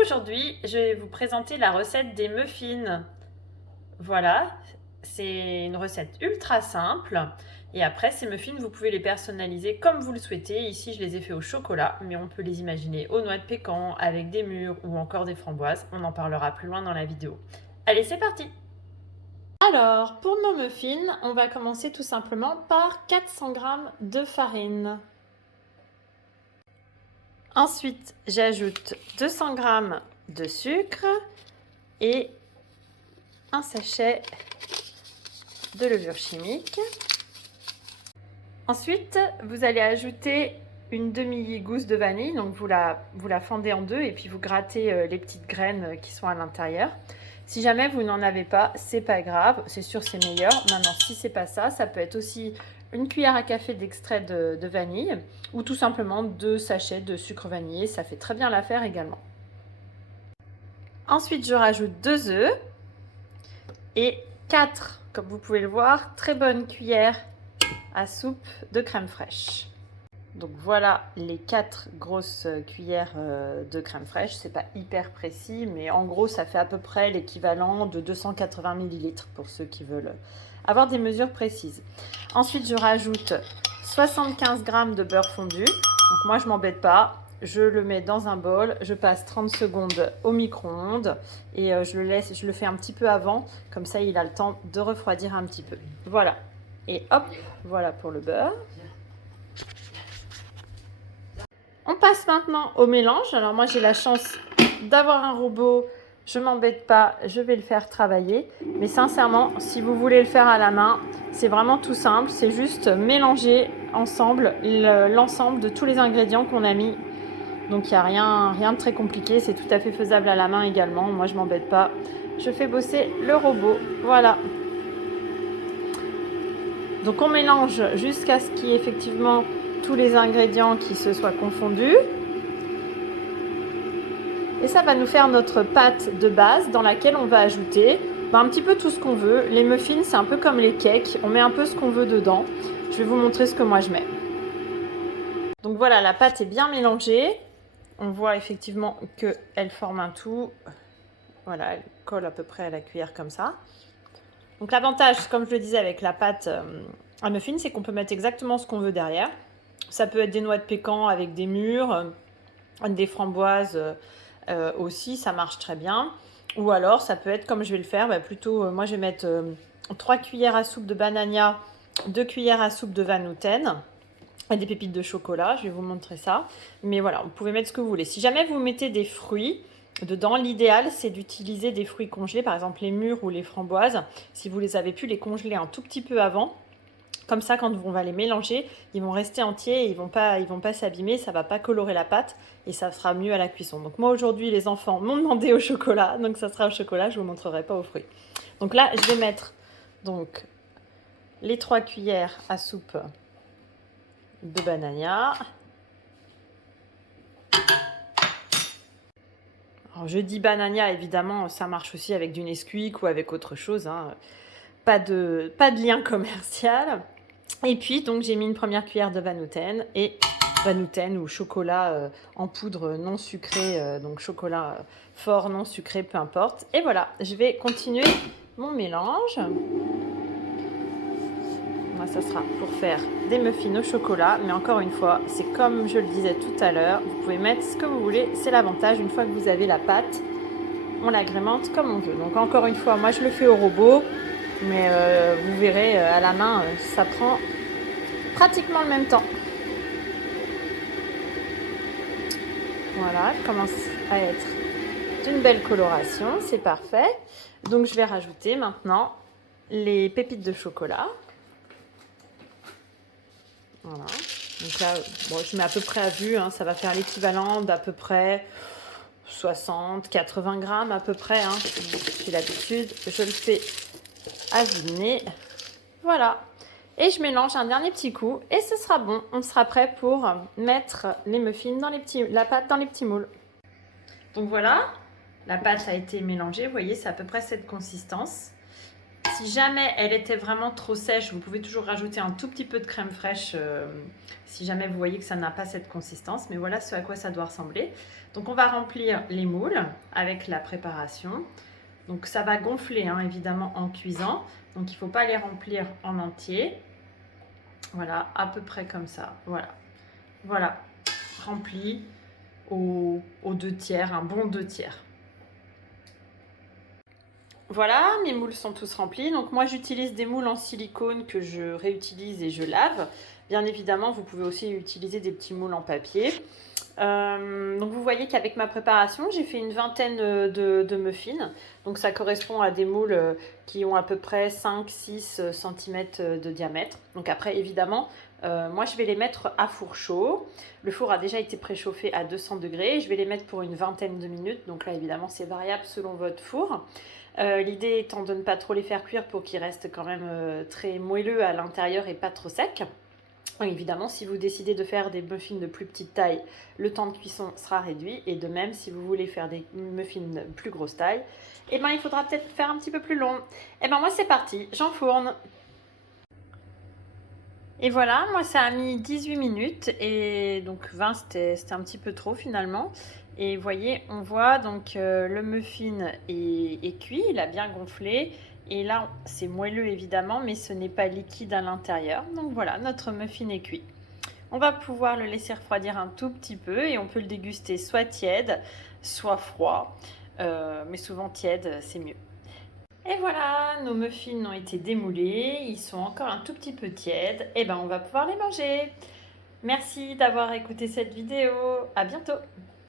Aujourd'hui, je vais vous présenter la recette des muffins. Voilà, c'est une recette ultra simple. Et après, ces muffins, vous pouvez les personnaliser comme vous le souhaitez. Ici, je les ai fait au chocolat, mais on peut les imaginer aux noix de pécan, avec des mûres ou encore des framboises. On en parlera plus loin dans la vidéo. Allez, c'est parti! Alors, pour nos muffins, on va commencer tout simplement par 400 g de farine. Ensuite, j'ajoute 200 g de sucre et un sachet de levure chimique. Ensuite, vous allez ajouter une demi-gousse de vanille, donc vous la fendez en deux et puis vous grattez les petites graines qui sont à l'intérieur. Si jamais vous n'en avez pas, c'est pas grave, c'est sûr c'est meilleur. Maintenant, si c'est pas ça, ça peut être aussi une cuillère à café d'extrait de vanille ou tout simplement 2 sachets de sucre vanillé, ça fait très bien l'affaire également. Ensuite, je rajoute 2 œufs et 4, comme vous pouvez le voir, très bonnes cuillères à soupe de crème fraîche. Donc voilà les 4 grosses cuillères de crème fraîche. C'est pas hyper précis, mais en gros ça fait à peu près l'équivalent de 280 ml pour ceux qui veulent avoir des mesures précises. Ensuite je rajoute 75 g de beurre fondu. Donc moi je m'embête pas, je le mets dans un bol, je passe 30 secondes au micro-ondes et je le fais un petit peu avant, comme ça il a le temps de refroidir un petit peu. Voilà. Et hop, voilà pour le beurre. On passe maintenant au mélange. Alors moi j'ai la chance d'avoir un robot, je m'embête pas, je vais le faire travailler. Mais sincèrement, si vous voulez le faire à la main, c'est vraiment tout simple. C'est juste mélanger ensemble l'ensemble de tous les ingrédients qu'on a mis. Donc il n'y a rien de très compliqué, c'est tout à fait faisable à la main également. Moi je m'embête pas, je fais bosser le robot. Voilà. Donc on mélange jusqu'à ce qu'il y ait effectivement tous les ingrédients qui se soient confondus. Et ça va nous faire notre pâte de base dans laquelle on va ajouter un petit peu tout ce qu'on veut. Les muffins, c'est un peu comme les cakes. On met un peu ce qu'on veut dedans. Je vais vous montrer ce que moi je mets. Donc voilà, la pâte est bien mélangée. On voit effectivement qu'elle forme un tout. Voilà, elle colle à peu près à la cuillère comme ça. Donc l'avantage, comme je le disais avec la pâte à muffins, c'est qu'on peut mettre exactement ce qu'on veut derrière. Ça peut être des noix de pécan avec des mûres, des framboises aussi, ça marche très bien. Ou alors, ça peut être comme je vais le faire, plutôt, moi je vais mettre 3 cuillères à soupe de banania, 2 cuillères à soupe de Van Houten et des pépites de chocolat, je vais vous montrer ça. Mais voilà, vous pouvez mettre ce que vous voulez. Si jamais vous mettez des fruits dedans, l'idéal c'est d'utiliser des fruits congelés, par exemple les mûres ou les framboises. Si vous les avez pu les congeler un tout petit peu avant, comme ça, quand on va les mélanger, ils vont rester entiers et ils vont pas s'abîmer, ça va pas colorer la pâte et ça sera mieux à la cuisson. Donc moi aujourd'hui, les enfants m'ont demandé au chocolat, donc ça sera au chocolat, je vous montrerai pas aux fruits. Donc là, je vais mettre donc les 3 cuillères à soupe de banania. Alors je dis banania, évidemment, ça marche aussi avec du Nesquik ou avec autre chose, hein. Pas de lien commercial. Et puis, donc, j'ai mis une première cuillère de Van Houten et Van Houten ou chocolat en poudre non sucré, donc chocolat fort non sucré, peu importe. Et voilà, je vais continuer mon mélange. Moi, ça sera pour faire des muffins au chocolat, mais encore une fois, c'est comme je le disais tout à l'heure, vous pouvez mettre ce que vous voulez, c'est l'avantage, une fois que vous avez la pâte, on l'agrémente comme on veut. Donc encore une fois, moi je le fais au robot, mais vous verrez à la main, ça prend pratiquement le même temps. Voilà, elle commence à être d'une belle coloration, c'est parfait. Donc je vais rajouter maintenant les pépites de chocolat. Voilà. Donc là, bon, je mets à peu près à vue, hein, ça va faire l'équivalent d'à peu près 60, 80 grammes à peu près. Hein. J'ai l'habitude, je le fais à vue de nez. Voilà. Et je mélange un dernier petit coup et ce sera bon. On sera prêt pour mettre les muffins dans la pâte dans les petits moules. Donc voilà, la pâte a été mélangée. Vous voyez, c'est à peu près cette consistance. Si jamais elle était vraiment trop sèche, vous pouvez toujours rajouter un tout petit peu de crème fraîche si jamais vous voyez que ça n'a pas cette consistance. Mais voilà ce à quoi ça doit ressembler. Donc on va remplir les moules avec la préparation. Donc ça va gonfler hein, évidemment en cuisant. Donc il ne faut pas les remplir en entier. Voilà, à peu près comme ça. Voilà, voilà, rempli aux 2/3, un bon 2/3. Voilà, mes moules sont tous remplis. Donc moi j'utilise des moules en silicone que je réutilise et je lave. Bien évidemment, vous pouvez aussi utiliser des petits moules en papier. Donc vous voyez qu'avec ma préparation, j'ai fait une vingtaine de muffins. Donc ça correspond à des moules qui ont à peu près 5-6 cm de diamètre. Donc après, évidemment, moi je vais les mettre à four chaud. Le four a déjà été préchauffé à 200 degrés. Je vais les mettre pour une vingtaine de minutes. Donc là, évidemment, c'est variable selon votre four. L'idée étant de ne pas trop les faire cuire pour qu'ils restent quand même très moelleux à l'intérieur et pas trop secs. Évidemment, si vous décidez de faire des muffins de plus petite taille, le temps de cuisson sera réduit. Et de même, si vous voulez faire des muffins de plus grosse taille, eh ben, il faudra peut-être faire un petit peu plus long. Et ben moi, c'est parti, j'enfourne. Et voilà, moi, ça a mis 18 minutes. Et donc 20, c'était un petit peu trop finalement. Et vous voyez, on voit donc le muffin est cuit, il a bien gonflé. Et là, c'est moelleux évidemment, mais ce n'est pas liquide à l'intérieur. Donc voilà, notre muffin est cuit. On va pouvoir le laisser refroidir un tout petit peu et on peut le déguster soit tiède, soit froid. Mais souvent tiède, c'est mieux. Et voilà, nos muffins ont été démoulés. Ils sont encore un tout petit peu tièdes. Et ben, on va pouvoir les manger. Merci d'avoir écouté cette vidéo. À bientôt.